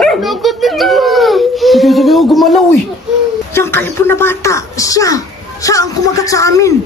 Dagat nito. Sige, gumalaw eh. Yung kalipon na bata, siya ang kumagat sa amin.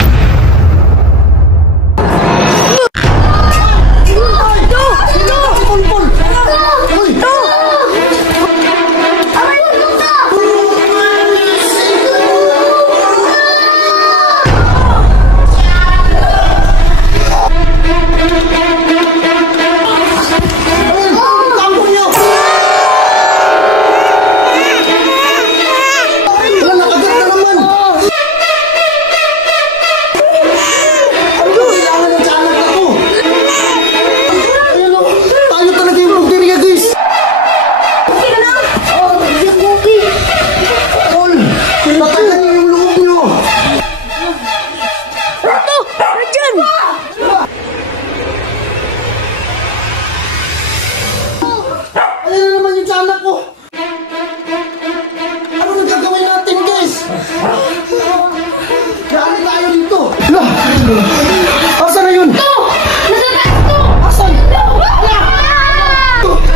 Asan na yun? Asan?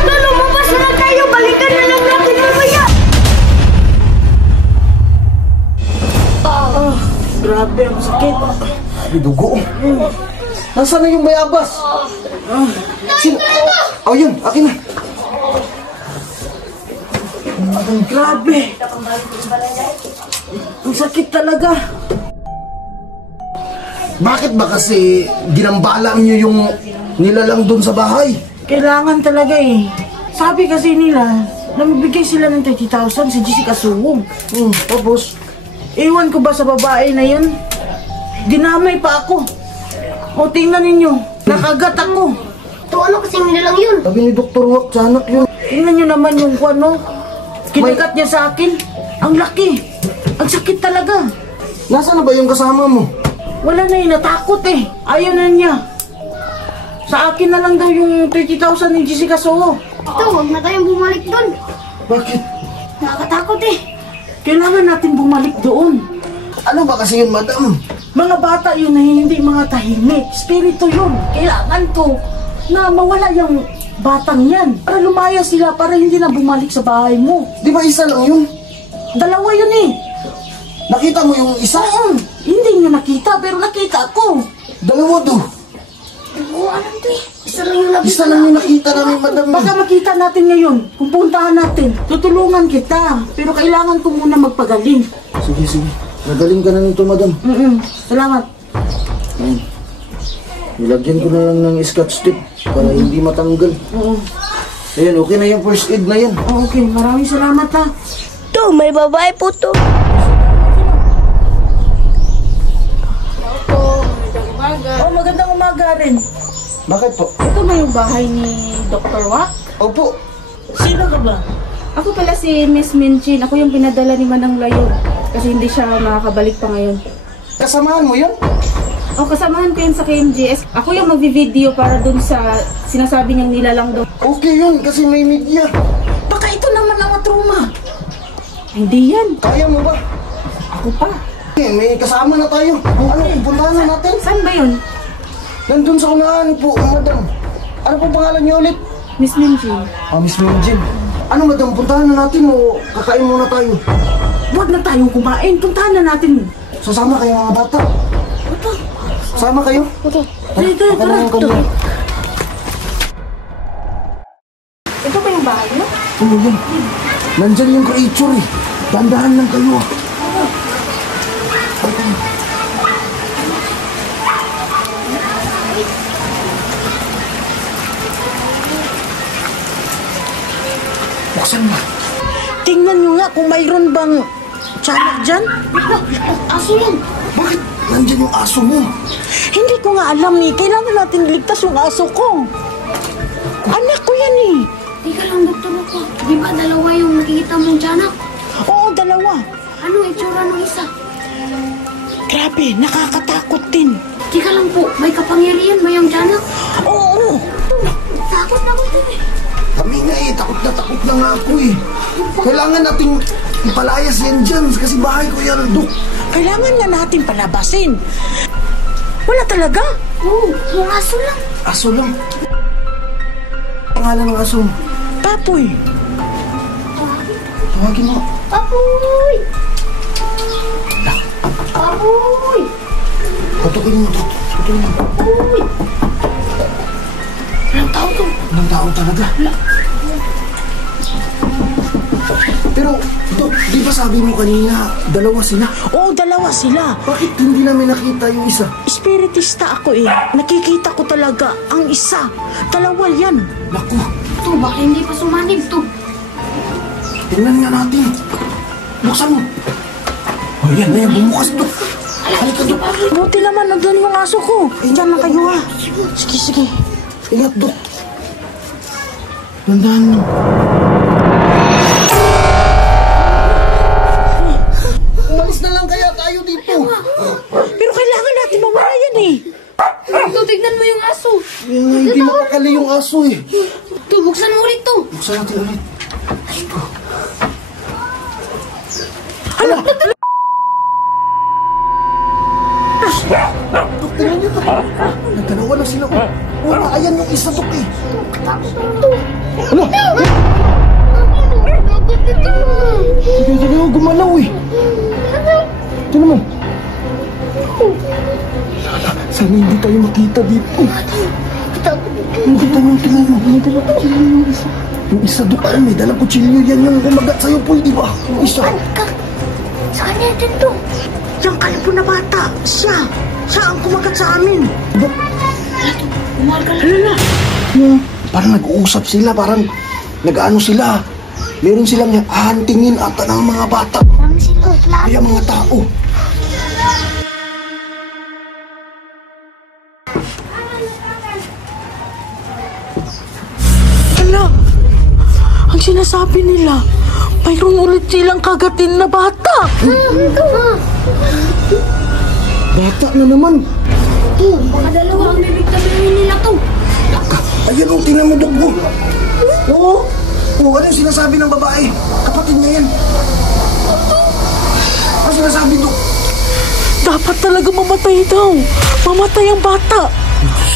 Lumabas na lang tayo. Balikan na lang natin mamaya. Grabe, ang sakit. Ay, dugo. Nasaan na yung bayabas? Oh, yun. Akin na. Grabe. Ang sakit talaga. Bakit ba kasi ginambala niyo yung nilalang doon sa bahay? Kailangan talaga eh. Sabi kasi nila, namibigay sila ng 30,000 si Jessica Suwong. Tapos? Iwan ko ba sa babae na yun? Dinamay pa ako. O tingnan ninyo, nakagat ako. Ito ano kasing nilalang yun? Sabi ni Dr. Wak, tiyanak yun. Tingnan nyo naman yung ano, kinagat niya sa akin. Ang laki. Ang sakit talaga. Nasaan na ba yung kasama mo? Wala na natakot eh. Ayaw na niya. Sa akin na lang daw yung 30,000 ni Jessica Soho. Ito, huwag na tayong bumalik doon. Bakit? Nakakatakot eh. Kailangan natin bumalik doon. Ano ba kasi yun, madam? Mga bata yun na hindi mga tahimik. Spirito yun. Kailangan ko na mawala yung batang yan. Para lumaya sila, para hindi na bumalik sa bahay mo. Di ba isa lang yun? Dalawa yun eh. Nakita mo yung isa? Hindi niya nakita, pero nakita ko. Dalawa do. Hindi ko alam to eh. Isa lang yung Isa lang yung nakita namin, madam. Baka makita natin ngayon, kung puntahan natin, tutulungan kita. Pero kailangan ko muna magpagaling. Sige. Magaling ka na nito, madam. Salamat. Nilagyan ko na lang ng scotch tape para hindi matanggal. Ayan, okay na yung first aid na yan. Okay, maraming salamat ha. To, may babae po to. Magandang umaga rin. Bakit po? Ito ba yung bahay ni Dr. Wak? Opo. Sino ka ba? Ako pala si Miss Minchin. Ako yung pinadala ni Manang Layo. Kasi hindi siya makakabalik pa ngayon. Kasamahan mo yun? O, kasamahan ko yun sa KMGS. Ako yung magvi-video para dun sa sinasabi niyang nilalang doon. Okay yun, kasi may media. Baka ito naman ang matruma. Hindi yan. Kaya mo ba? Ako pa. May kasama na tayo. Ano, puntahan na natin? Saan ba yun? Nandun sa unahan po, madam. Ano po pangalan niyo ulit? Miss Minchin. Miss Minjin. Ano, madam, puntahan na natin o kakain muna tayo? Huwag na tayong kumain. Puntahan na natin. Sasama kayo mga bata. Sama kayo? Okay. Tara. Ito ba yung bahay mo? Ano yan? Nandyan yung creature eh. Dandahan lang kayo. Buksan mo. Tingnan nyo nga kung mayroon bang tiyanak dyan. Aso yan. Bakit nandyan yung aso mo? Hindi ko nga alam eh. Kailangan natin iligtas yung aso ko. Anak ko yan eh. Teka lang, doktor ako. Di ba dalawa yung nakikita mong tiyanak? Oo, dalawa. Ano itsura ng isa? Grabe, nakakatakot din. Teka lang po, may kapangyarihan ba yung tiyanak? Oo. Takot na ko ito eh. Kami nga eh, takot na nga ako eh. Kailangan nating ipalayas yan dyan kasi bahay ko yan, Dok. Kailangan nga natin palabasin. Wala talaga. Oo, yung aso lang. Aso lang. Pangalan ng aso mo? Papoy. Tawagin mo. Apoy! Apoy! Tutukin mo, tutukin mo. Apoy! Walang tao to. Walang tao talaga. Pero, Dok, di ba sabi mo kanina, dalawa sila? Oo, dalawa sila. Bakit hindi namin nakita yung isa? Espiritista ako eh. Nakikita ko talaga ang isa. Dalawa yan. Naku, To, baka hindi pa sumanib to. tingnan nga natin. Buksan mo. Oh, yan na yan, bumukas, Dok. Halika, Dok. Buti naman, nandun yung aso ko. Diyan na kayo ha. Sige, sige. Ingat, Dok. Tandaan mo. Umalis na lang kaya tayo dito. Pero kailangan natin mawala yan eh. To, tignan mo yung aso. Kaya nga, hindi mapakali yung aso eh. To, buksan mo ulit to. Buksan natin ulit. Hala! Dok, tingnan niyo to. Nagdalawa na sila. Wala, ayan yung isa, Dok eh. Ano? Sige, sige, gumalaw eh. Tignan mo. Sana hindi tayo makita dito. Hindi tayo, tingnan mo. May dalang kutsilyo yung isa. Yung isa, Dok, may dalang kutsilyo. Yan yung kumagat sa'yo po, di ba? Yung isa. Saan natin to? Yung kalbo na bata. Siya. Siya ang kumagat sa amin. Dok, Umarga lang. Hala. parang nag-uusap sila, parang nag-ano sila. Meron silang hahantingin ata ng mga bata. Parang sila. Kaya mga tao. Hala. Ang sinasabi nila, mayroon ulit silang kagatin na bata. Bata na naman. To, baka dalawa ang bibigtabihin nila to. Ayan o, tingnan mo, Dok. Oo. Oo, ano yung sinasabi ng babae? Kapatid niya yan. Ano sinasabi, Dok? Dapat talaga mamatay daw. Mamatay ang bata.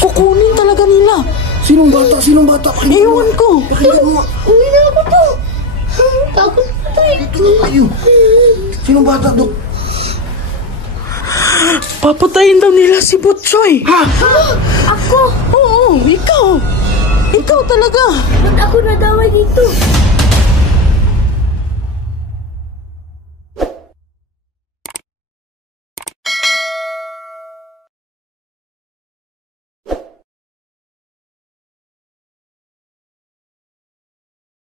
Kukunin talaga nila. Sinong bata? Sinong bata? Ewan ko. Pakinggan mo nga. Uwi na ako to. Takot na tayo. Ito na tayo. Sinong bata, Dok? Papatayin daw nila si Butchoy. Ha? Ako? Oo, ikaw. Ikaw talaga. Ba't ako nadaway dito?